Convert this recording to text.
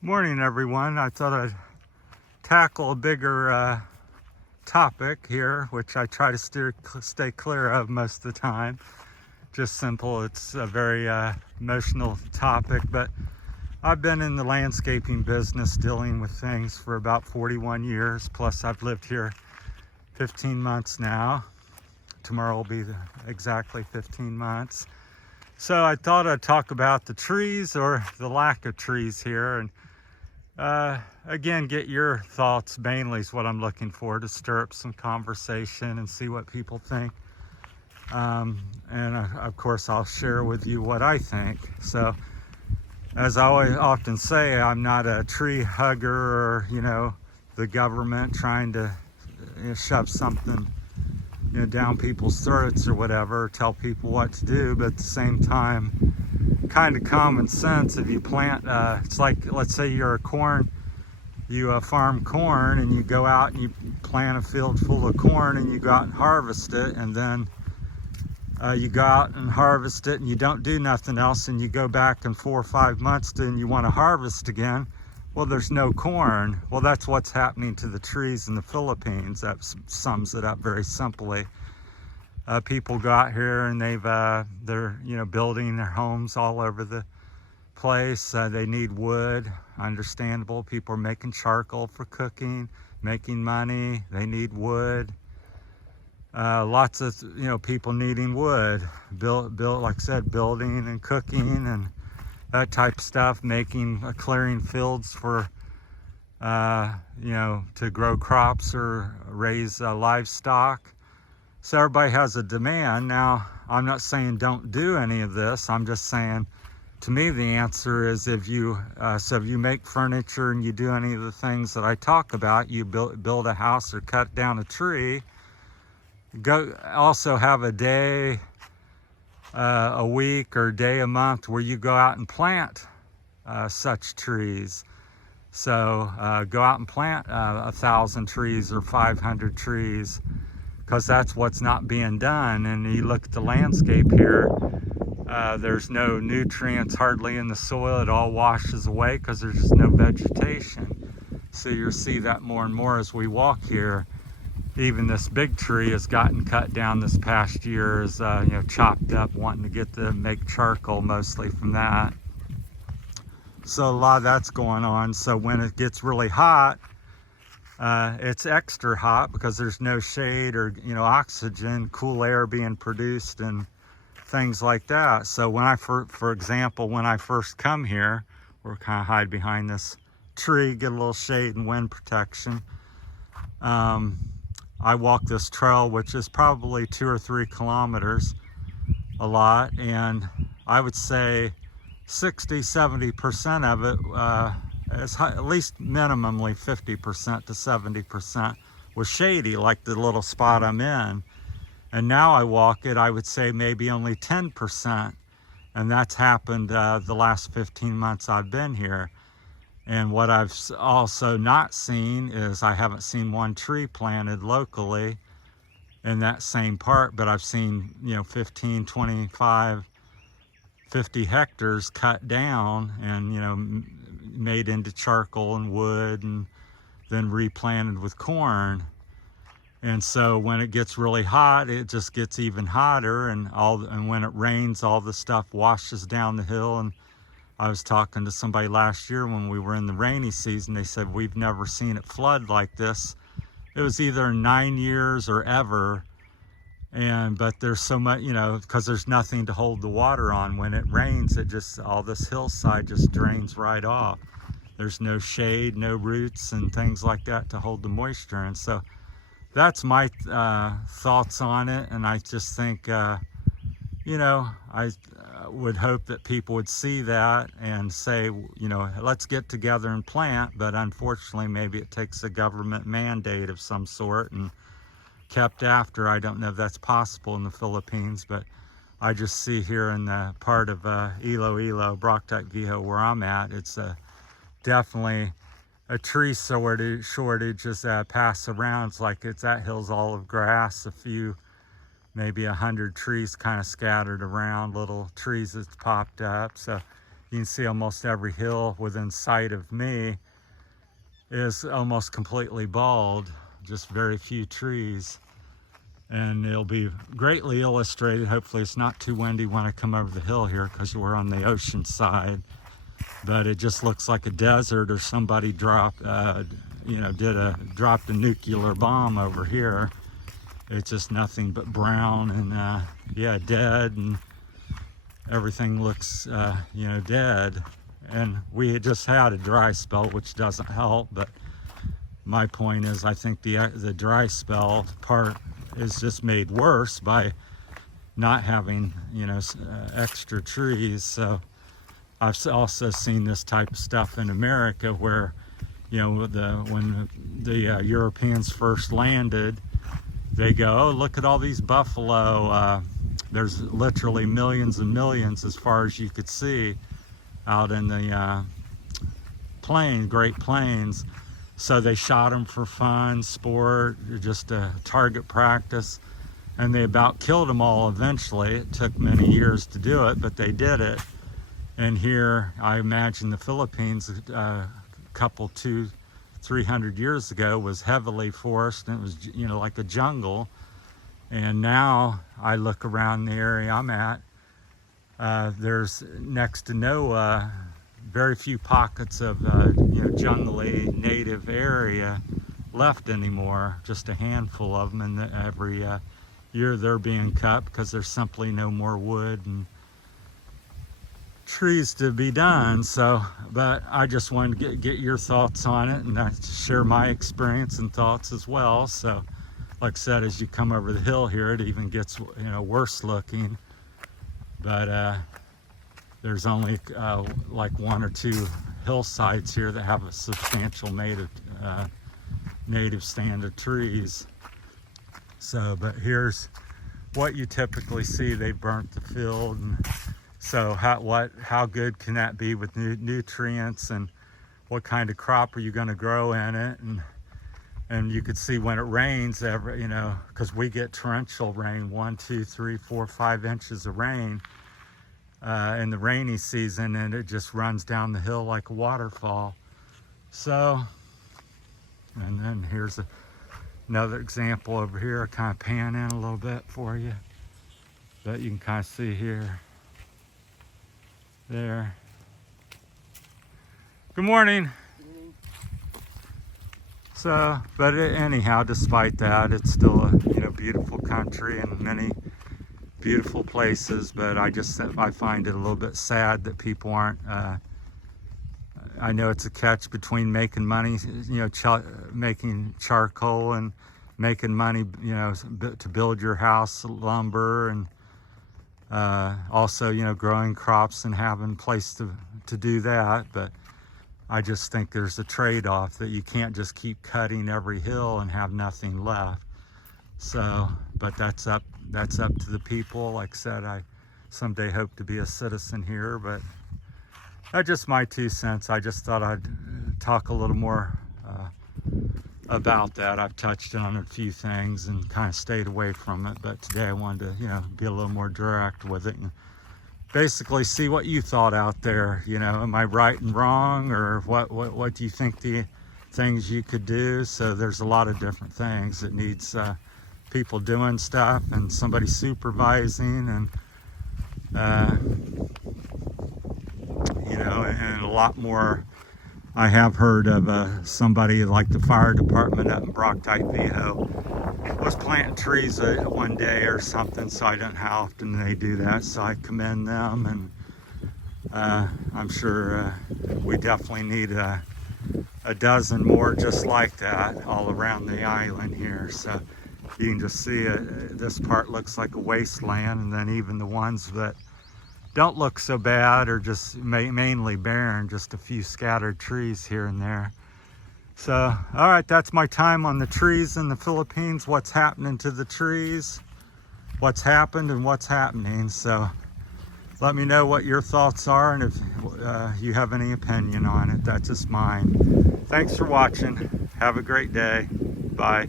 Morning, everyone. I thought I'd tackle a bigger topic here, which I try to stay clear of most of the time. Just simple. It's a very emotional topic, but I've been in the landscaping business dealing with things for about 41 years. Plus, I've lived here 15 months now. Tomorrow will be exactly 15 months. So I thought I'd talk about the trees or the lack of trees here, and again, get your thoughts mainly is what I'm looking for, to stir up some conversation and see what people think. Of course, I'll share with you what I think. So, as I often say, I'm not a tree hugger or, the government trying to shove something, down people's throats or whatever, or tell people what to do. But at the same time, kind of common sense. If you plant, it's like, let's say you farm corn, and you go out and you plant a field full of corn, and you go out and harvest it, and then you go out and harvest it, and you don't do nothing else, and you go back in 4 or 5 months and you want to harvest again. Well, there's no corn. Well, that's what's happening to the trees in the Philippines. That sums it up very simply. People go out here and they're building their homes all over the place. They need wood, understandable. People are making charcoal for cooking, making money. They need wood. Lots of people needing wood. Build like I said, building and cooking and that type of stuff. Clearing fields for to grow crops or raise livestock. So everybody has a demand. Now, I'm not saying don't do any of this. I'm just saying, to me, the answer is if you make furniture and you do any of the things that I talk about, you build a house or cut down a tree, also have a day, a week, or day a month where you go out and plant such trees. So go out and plant 1,000 trees or 500 trees, because that's what's not being done. And you look at the landscape here, there's no nutrients hardly in the soil. It all washes away because there's just no vegetation. So you'll see that more and more as we walk here. Even this big tree has gotten cut down this past year, is chopped up, wanting to make charcoal mostly from that. So a lot of that's going on. So when it gets really hot, it's extra hot because there's no shade or oxygen, cool air being produced and things like that. So when for example, when I first come here, we'll kind of hide behind this tree, get a little shade and wind protection. I walk this trail, which is probably 2 or 3 kilometers, a lot, and I would say 60-70% of it is at least minimally 50% to 70% was shady, like the little spot I'm in. And now I walk it, I would say maybe only 10%. And that's happened the last 15 months I've been here. And what I've also not seen is I haven't seen one tree planted locally in that same part, but I've seen, 15, 25, 50 hectares cut down and, made into charcoal and wood and then replanted with corn. And so when it gets really hot, it just gets even hotter, and when it rains, all the stuff washes down the hill. And I was talking to somebody last year when we were in the rainy season. They said, we've never seen it flood like this. It was either 9 years or ever. But there's so much, because there's nothing to hold the water on. When it rains, all this hillside just drains right off. There's no shade, no roots and things like that to hold the moisture in. So that's my thoughts on it. And I just think, I would hope that people would see that and say, let's get together and plant. But unfortunately, maybe it takes a government mandate of some sort and kept after. I don't know if that's possible in the Philippines, but I just see here in the part of Iloilo, Barotac, Viejo, where I'm at, it's definitely a tree shortage is pass around. It's like that hill's all of grass, maybe 100 trees kind of scattered around, little trees that's popped up. So You can see almost every hill within sight of me is almost completely bald, just very few trees. And it'll be greatly illustrated. Hopefully it's not too windy when I come over the hill here, because we're on the ocean side. But it just looks like a desert, or somebody dropped a nuclear bomb over here. It's just nothing but brown and yeah, dead, and everything looks dead. And we had just had a dry spell, which doesn't help. But my point is, I think the dry spell part is just made worse by not having extra trees. So I've also seen this type of stuff in America, where when the Europeans first landed, they go, oh, look at all these buffalo. There's literally millions and millions, as far as you could see, out in the Great Plains. So they shot them for fun, sport, just a target practice, and they about killed them all eventually. It took many years to do it, but they did it. And here, I imagine the Philippines, a couple, 200-300 years ago, was heavily forested, and it was like a jungle. And now I look around the area I'm at, there's next to no very few pockets of jungly native area left anymore. Just a handful of them, and every year they're being cut because there's simply no more wood and trees to be done. So, but I just wanted to get your thoughts on it, and share my experience and thoughts as well. So, like I said, as you come over the hill here, it even gets worse looking. But there's only like 1 or 2 hillsides here that have a substantial native stand of trees. So, but here's what you typically see. They burnt the field, and so how good can that be with nutrients, and what kind of crop are you going to grow in it? And you could see when it rains, because we get torrential rain, 1, 2, 3, 4, 5 inches of rain in the rainy season, and it just runs down the hill like a waterfall. So, and then here's another example over here. I kind of pan in a little bit for you, but you can kind of see here, there. Good morning. So, but anyhow, despite that, it's still a beautiful country and many beautiful places. But I find it a little bit sad that people aren't. I know it's a catch between making money, making charcoal, and making money, to build your house, lumber, and also growing crops and having a place to do that. But I just think there's a trade-off, that you can't just keep cutting every hill and have nothing left. So, but that's up to the people. Like I said, I someday hope to be a citizen here, but that's just my 2 cents. I just thought I'd talk a little more about that. I've touched on a few things and kind of stayed away from it, but today I wanted to, be a little more direct with it, and basically see what you thought out there. Am I right and wrong, or what do you think the things you could do? So there's a lot of different things. It needs people doing stuff, and somebody supervising, and and a lot more. I have heard of somebody like the fire department up in Barotac, Viejo, was planting trees one day or something, so I don't know how often they do that, so I commend them. And I'm sure we definitely need a dozen more just like that all around the island here. So you can just see this part looks like a wasteland, and then even the ones that don't look so bad are just mainly barren, just a few scattered trees here and there. So, all right, that's my time on the trees in the Philippines, what's happening to the trees, what's happened and what's happening. So let me know what your thoughts are, and if you have any opinion on it. That's just mine. Thanks for watching. Have a great day. Bye.